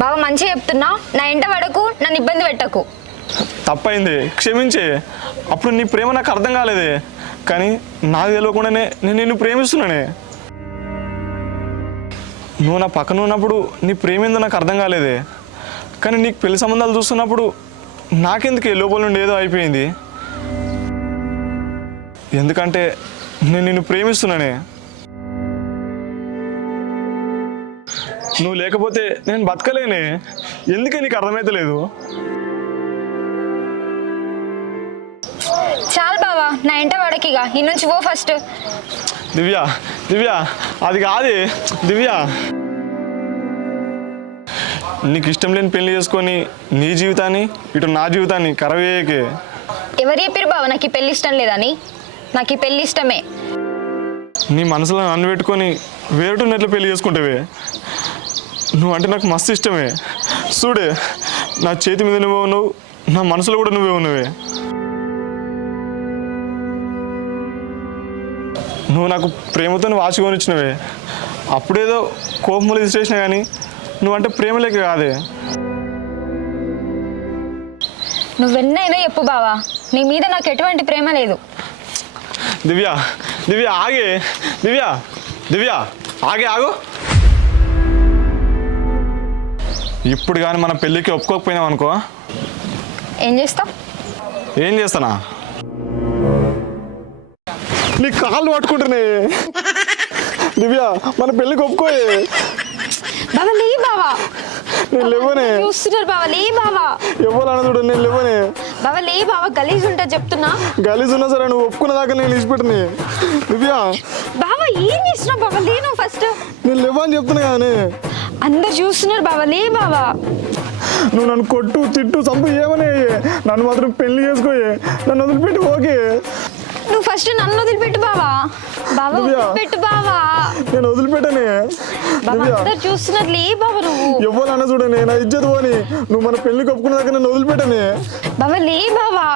బావ మంచిగా చెప్తున్నా, నా ఇంట పడకు, నన్ను ఇబ్బంది పెట్టకు. తప్పైంది, క్షమించే. అప్పుడు నీ ప్రేమ నాకు అర్థం కాలేదే, కానీ నాకు తెలియకుండానే నేను నిన్ను ప్రేమిస్తున్నానే. నువ్వు నా పక్కన ఉన్నప్పుడు నీ ప్రేమ ఏందో నాకు అర్థం కాలేదే, కానీ నీకు పెళ్లి సంబంధాలు చూస్తున్నప్పుడు నాకెందుకు లోపల నుండి ఏదో అయిపోయింది. ఎందుకంటే నేను నిన్ను ప్రేమిస్తున్నానే. నువ్వు లేకపోతే నేను బతకలేనే. ఎందుకే నీకు అర్థమైతలేదు? చాలు బావా, నా ఇంట పడకిగా, ఈ నుంచి పో ఫస్ట్. దివ్య, దివ్య, అది కాదే దివ్య. నీకు ఇష్టం లేని పెళ్లి చేసుకొని నీ జీవితాన్ని ఇటు నా జీవితాన్ని కరవేయకే. ఎవరు చెప్పారు బావ నాకు ఈ పెళ్లి ఇష్టం లేదని? నాకు ఈ పెళ్లి ఇష్టమే. నీ మనసులో నన్ను పెట్టుకొని వేరేటో నెట్లో పెళ్లి చేసుకుంటావే. నువ్వు అంటే నాకు మస్తు ఇష్టమే. చూడే, నా చేతి మీద నువ్వే ఉన్నావు, నా మనసులో కూడా నువ్వే ఉన్నవే. నువ్వు నాకు ప్రేమతో వాచి కొనిచ్చినవే. అప్పుడేదో కోపములు తీసేసినా కానీ నువ్వంటే ప్రేమ లేక కాదే. నువ్వెన్నైనా చెప్పు బావా, నీ మీద నాకు ఎటువంటి ప్రేమ లేదు. దివ్య, దివ్య ఆగే. దివ్య, దివ్య ఆగే, ఆగు. ఇప్పుడు కానీ మన పెళ్ళికి ఒప్పుకోకపోయినాం అనుకో. ఏం చేస్తావు? ఏం చేస్తానా? నీ కాళ్ళు పట్టుకుంటున్నాయి. దివ్య, మన పెళ్ళికి ఒప్పుకోయే. బావా లే బావా, నేను లేవనే. చూస్తున్నారు బావా, లే బావా. ఇవ్వాలన్న చూడ, నేను లేవనే. బావా లే బావా, గలీజ్ ఉంటా చెప్తున్నా. గలీజ్ ఉన్నా సరే నువ్వు ఒప్పుకున్న దాకా నేను ఇచ్చిపెట్టని. దివ్య బావా ఏం చేస్తున్నావు? బావా లే, నువ్వు ఫస్ట్. నేను లేవని చెప్తున్నా కానీ. అందరు చూస్తున్నారు బావా, లే బావా. నువ్వు నన్ను కొట్టు, తిట్టు, చంపు, ఏమనే, నన్ను మాత్రం పెళ్లి చేసుకోయే. నన్ను వదిలిపెట్టి ఓకే. నువ్వు ఫస్ట్ నన్ను వదిలిపెట్టు బావా. బావా వదిలిపెట్టు బావా. నేను వదిలిపెట్టనే. బావా అందరు చూస్తున్నారు, లే బావా. నువ్వు ఇవ్వాలన్న చూడనే, నా ఇజ్జత్ పోని. నువ్వు మన పెళ్లికి ఒప్పుకున్న దాకా నన్ను వదిలిపెట్టనే. బావా లే బావా.